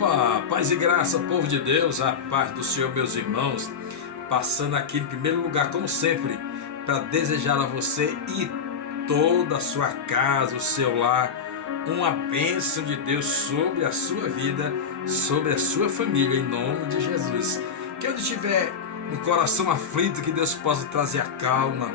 Opa, paz e graça, povo de Deus, a paz do Senhor, meus irmãos. Passando aqui em primeiro lugar, como sempre, para desejar a você e toda a sua casa, o seu lar, uma bênção de Deus sobre a sua vida, sobre a sua família, em nome de Jesus. Que onde estiver no coração aflito, que Deus possa trazer a calma,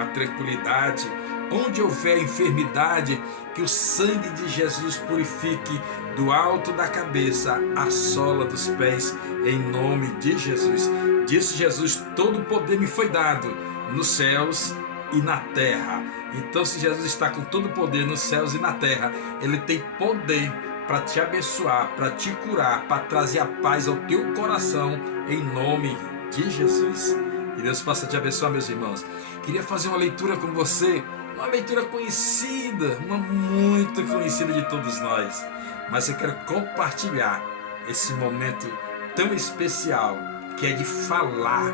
a tranquilidade. Onde houver enfermidade, que o sangue de Jesus purifique do alto da cabeça à sola dos pés, em nome de Jesus. Disse Jesus: todo o poder me foi dado nos céus e na terra. Então, se Jesus está com todo o poder nos céus e na terra, Ele tem poder para te abençoar, para te curar, para trazer a paz ao teu coração, em nome de Jesus. Que Deus possa te abençoar, meus irmãos. Queria fazer uma leitura com você, uma leitura conhecida, uma muito conhecida de todos nós, mas eu quero compartilhar esse momento tão especial, que é de falar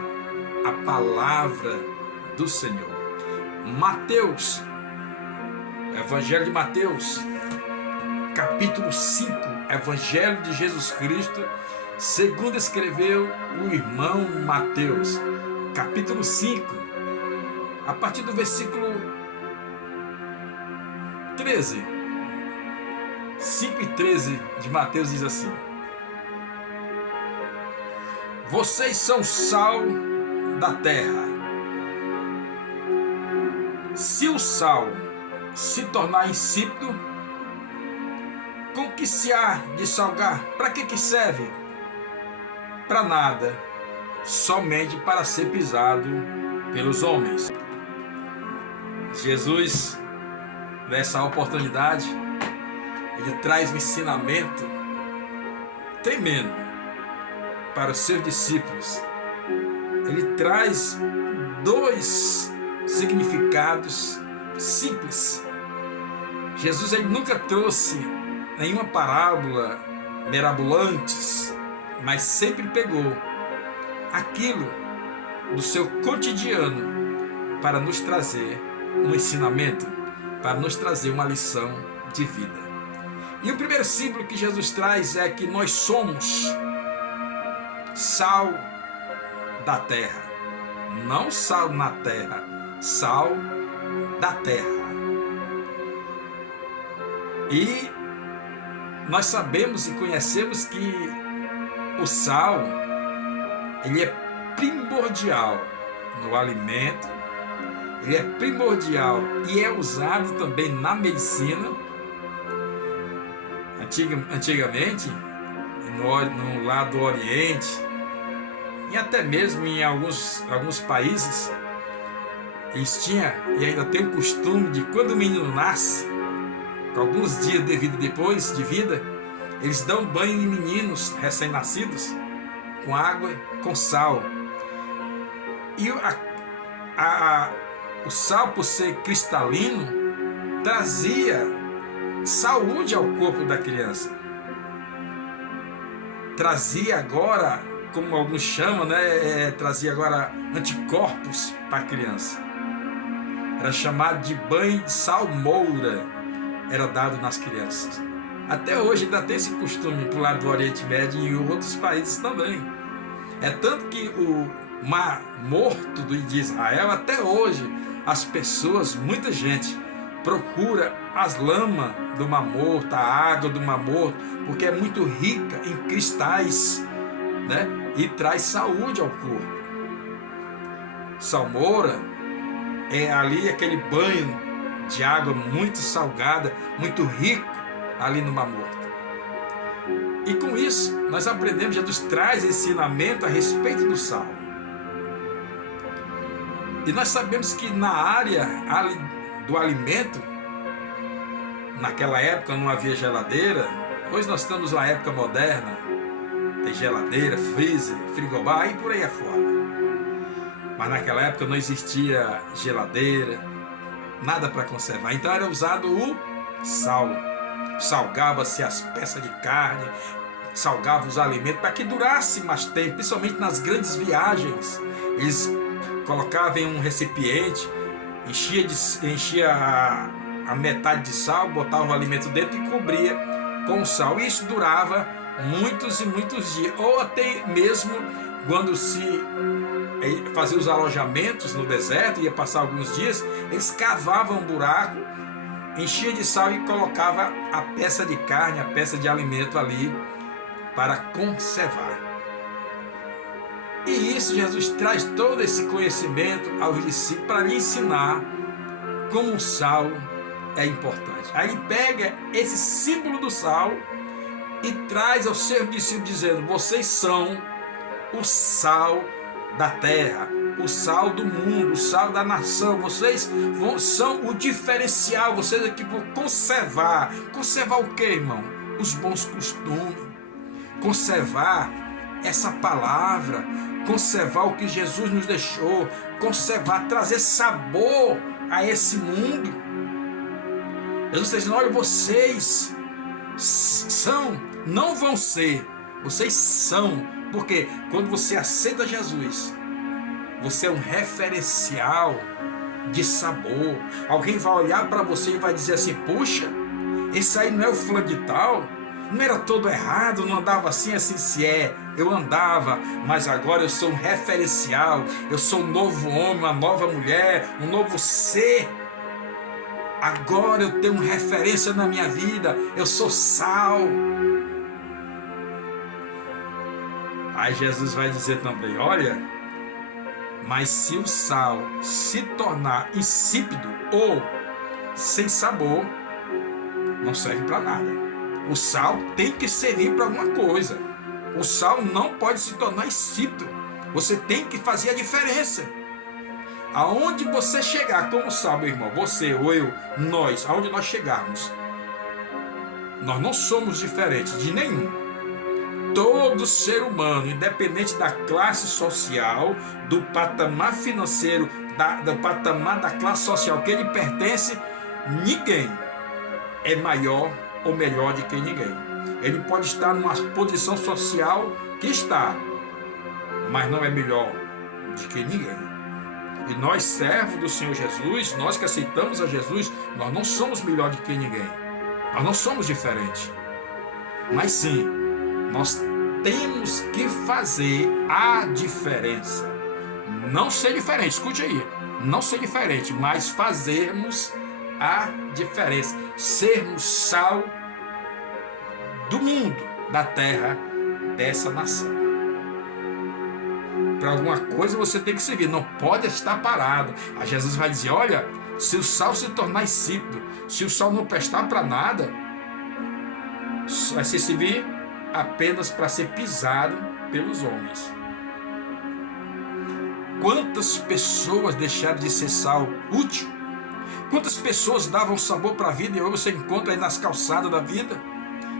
a palavra do Senhor. Mateus, Evangelho de Mateus, capítulo 5, Evangelho de Jesus Cristo, segundo escreveu o irmão Mateus, capítulo 5, a partir do versículo 13, 5 e 13 de Mateus diz assim: vocês são sal da terra. Se o sal se tornar insípido, com que se há de salgar? Para que serve? Para nada, somente para ser pisado pelos homens. Jesus, nessa oportunidade, ele traz um ensinamento tremendo para os seus discípulos. Ele traz dois significados simples. Jesus, ele nunca trouxe nenhuma parábola mirabolantes, mas sempre pegou aquilo do seu cotidiano para nos trazer um ensinamento, para nos trazer uma lição de vida. E o primeiro símbolo que Jesus traz é que nós somos sal da terra. Não sal na terra, sal da terra. E nós sabemos e conhecemos que o sal, ele é primordial no alimento, ele é primordial e é usado também na medicina. Antigamente, no lado do Oriente, e até mesmo em alguns países, eles tinham e ainda tem o costume de, quando o menino nasce, com alguns dias depois de vida, eles dão banho em meninos recém-nascidos com água, com sal. E o sal, por ser cristalino, trazia saúde ao corpo da criança. Trazia agora, como alguns chamam, trazia agora anticorpos para a criança. Era chamado de banho de salmoura, era dado nas crianças. Até hoje ainda tem esse costume para o lado do Oriente Médio e em outros países também. É tanto que o Mar Morto de Israel, até hoje, as pessoas, muita gente, procura as lamas do Mar Morto, a água do Mar Morto, porque é muito rica em cristais, e traz saúde ao corpo. Salmoura é ali aquele banho de água muito salgada, muito rico ali no Mar Morto. E com isso, nós aprendemos, Jesus traz ensinamento a respeito do sal. E nós sabemos que na área do alimento, naquela época não havia geladeira. Hoje nós estamos numa época moderna, tem geladeira, freezer, frigobar e por aí afora. Mas naquela época não existia geladeira, nada para conservar. Então era usado o sal. Salgava-se as peças de carne, salgava os alimentos para que durasse mais tempo, principalmente nas grandes viagens. Eles colocavam em um recipiente, enchia a metade de sal, botava o alimento dentro e cobria com o sal. E isso durava muitos e muitos dias, ou até mesmo quando se fazia os alojamentos no deserto, ia passar alguns dias, eles cavavam um buraco, enchia de sal e colocava a peça de carne, a peça de alimento ali para conservar. E isso Jesus traz todo esse conhecimento aos discípulos para lhe ensinar como o sal é importante. Aí pega esse símbolo do sal e traz aos seus discípulos dizendo: vocês são o sal da terra, o sal do mundo, o sal da nação. Vocês são o diferencial. Vocês aqui vão conservar. Conservar o que, irmão? Os bons costumes. Conservar essa palavra. Conservar o que Jesus nos deixou. Conservar, trazer sabor a esse mundo. Jesus está dizendo: olha, vocês são, não vão ser, vocês são. Porque quando você aceita Jesus, você é um referencial de sabor. Alguém vai olhar para você e vai dizer assim: puxa, esse aí não é o fulano de tal? Não era todo errado, não andava assim, assim se é. Eu andava, mas agora eu sou um referencial. Eu sou um novo homem, uma nova mulher, um novo ser. Agora eu tenho referência na minha vida. Eu sou sal. Aí Jesus vai dizer também: olha, mas se o sal se tornar insípido ou sem sabor, não serve para nada. O sal tem que servir para alguma coisa. O sal não pode se tornar insípido. Você tem que fazer a diferença. Aonde você chegar como sal, meu irmão, você ou eu, nós, aonde nós chegarmos, nós não somos diferentes de nenhum. Todo ser humano, independente da classe social, do patamar financeiro, do patamar da classe social que ele pertence, ninguém é maior ou melhor do que ninguém. Ele pode estar numa posição social que está, mas não é melhor do que ninguém. E nós, servos do Senhor Jesus, nós que aceitamos a Jesus, nós não somos melhor do que ninguém. Nós não somos diferentes. Mas sim, nós temos que fazer a diferença. Não ser diferente, escute aí. Não ser diferente, mas fazermos a diferença. Sermos sal do mundo, da terra, dessa nação. Para alguma coisa você tem que servir, não pode estar parado. Aí Jesus vai dizer: olha, se o sal se tornar insípido, se o sal não prestar para nada, vai se servir apenas para ser pisado pelos homens. Quantas pessoas deixaram de ser sal útil? Quantas pessoas davam sabor para a vida e hoje você encontra aí nas calçadas da vida,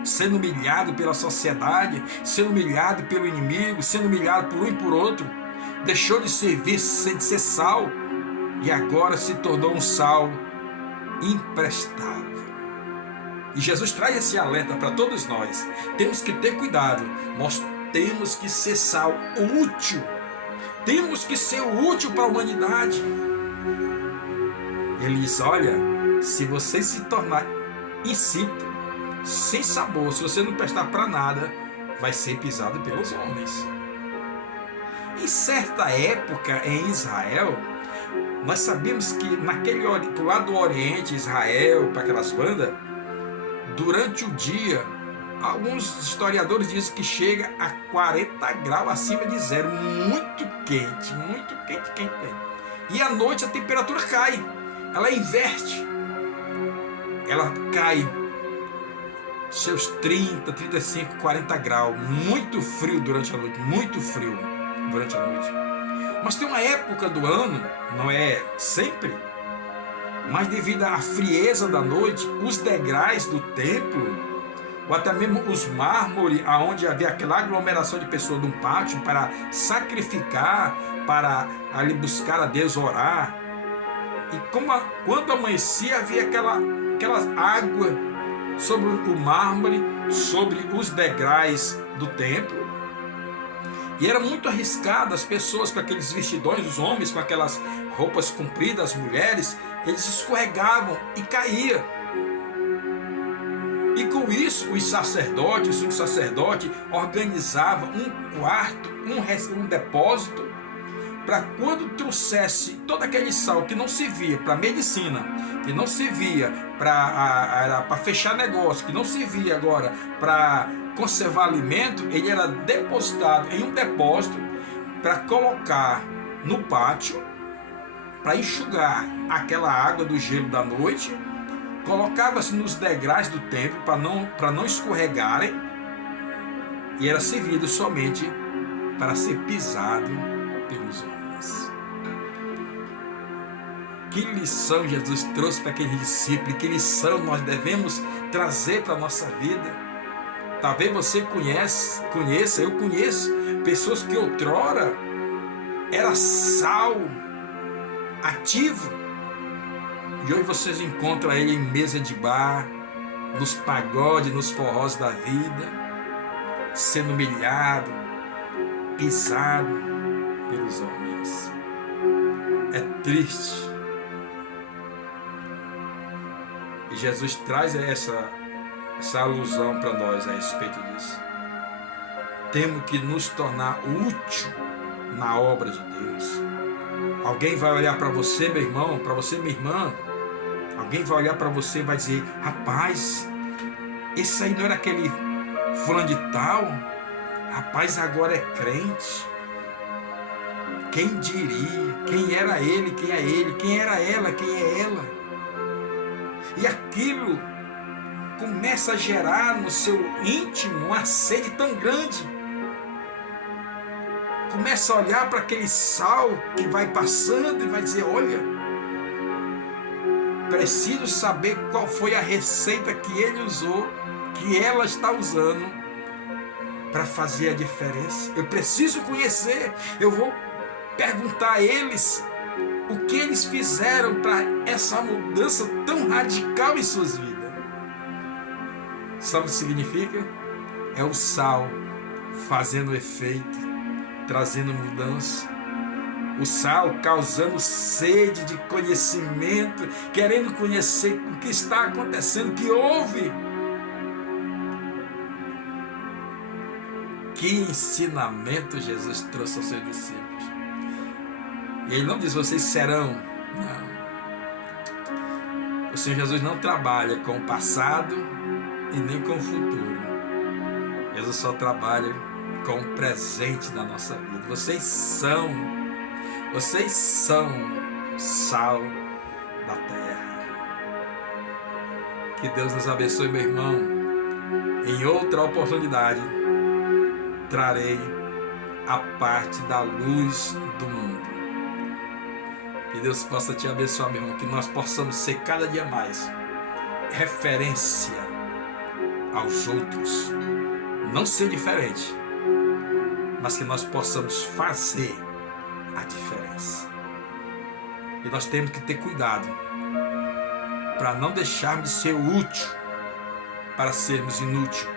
sendo humilhado pela sociedade, sendo humilhado pelo inimigo, sendo humilhado por um e por outro, deixou de servir, de ser sal e agora se tornou um sal imprestável. E Jesus traz esse alerta para todos nós. Temos que ter cuidado. Nós temos que ser sal útil. Temos que ser útil para a humanidade. Ele diz: olha, se você se tornar insípido, sem sabor, se você não prestar para nada, vai ser pisado pelos homens. Em certa época em Israel, nós sabemos que pro lado do Oriente, Israel, para aquelas bandas, durante o dia, alguns historiadores dizem que chega a 40 graus acima de zero, muito quente, quente. E à noite a temperatura cai, ela inverte, ela cai seus 30, 35, 40 graus, muito frio durante a noite, muito frio durante a noite. Mas tem uma época do ano, não é sempre, mas devido à frieza da noite, os degraus do templo, ou até mesmo os mármores, onde havia aquela aglomeração de pessoas num pátio para sacrificar, para ali buscar a Deus, orar. E quando amanhecia, havia aquela água sobre o mármore, sobre os degraus do templo. E era muito arriscado, as pessoas com aqueles vestidões, os homens com aquelas roupas compridas, as mulheres, eles escorregavam e caíam. E com isso, os sacerdotes, o sumo sacerdote, organizava um quarto, um depósito, para quando trouxesse todo aquele sal que não se via para medicina, que não se via para fechar negócio, que não se via agora para conservar alimento, ele era depositado em um depósito para colocar no pátio, para enxugar aquela água do gelo da noite, colocava-se nos degraus do templo para não escorregarem, e era servido somente para ser pisado pelos homens. Que lição Jesus trouxe para aquele discípulo, que lição nós devemos trazer para a nossa vida. Talvez você conheça, eu conheço pessoas que outrora era sal ativo, e hoje vocês encontram ele em mesa de bar, nos pagodes, nos forrós da vida, sendo humilhado, pisado pelos homens. É triste. E Jesus traz essa alusão para nós a respeito disso. Temos que nos tornar útil na obra de Deus. Alguém vai olhar para você, meu irmão, para você, minha irmã. Alguém vai olhar para você e vai dizer: rapaz, esse aí não era aquele fulano de tal? Rapaz, agora é crente. Quem diria? Quem era ele? Quem é ele? Quem era ela? Quem é ela? E aquilo começa a gerar no seu íntimo uma sede tão grande. Começa a olhar para aquele sal que vai passando e vai dizer: olha, preciso saber qual foi a receita que ele usou, que ela está usando para fazer a diferença. Eu preciso conhecer, eu vou perguntar a eles o que eles fizeram para essa mudança tão radical em suas vidas. Sabe o que significa? É o sal fazendo efeito, trazendo mudança. O sal causando sede de conhecimento, querendo conhecer o que está acontecendo, o que houve. Que ensinamento Jesus trouxe aos seus discípulos. E ele não diz: vocês serão. Não. O Senhor Jesus não trabalha com o passado e nem com o futuro. Jesus só trabalha com o presente da nossa vida. Vocês são sal da terra. Que Deus nos abençoe, meu irmão. Em outra oportunidade trarei a parte da luz do mundo. Que Deus possa te abençoar, meu irmão, que nós possamos ser cada dia mais referência aos outros, não ser diferente, mas que nós possamos fazer a diferença. E nós temos que ter cuidado para não deixarmos de ser útil para sermos inúteis,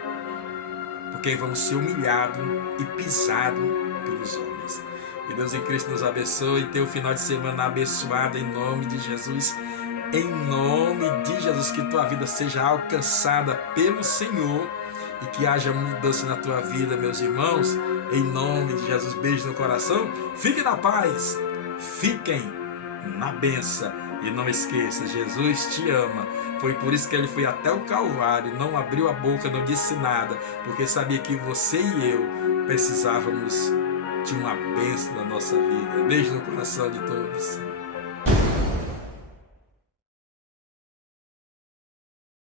porque vamos ser humilhados e pisados pelos homens. Que Deus em Cristo nos abençoe e tenha um final de semana abençoado em nome de Jesus. Em nome de Jesus, que tua vida seja alcançada pelo Senhor e que haja mudança na tua vida, meus irmãos. Em nome de Jesus, beijo no coração. Fiquem na paz, fiquem na bênção. E não esqueça, Jesus te ama. Foi por isso que ele foi até o Calvário, não abriu a boca, não disse nada, porque sabia que você e eu precisávamos de uma bênção na nossa vida. Beijo no coração de todos.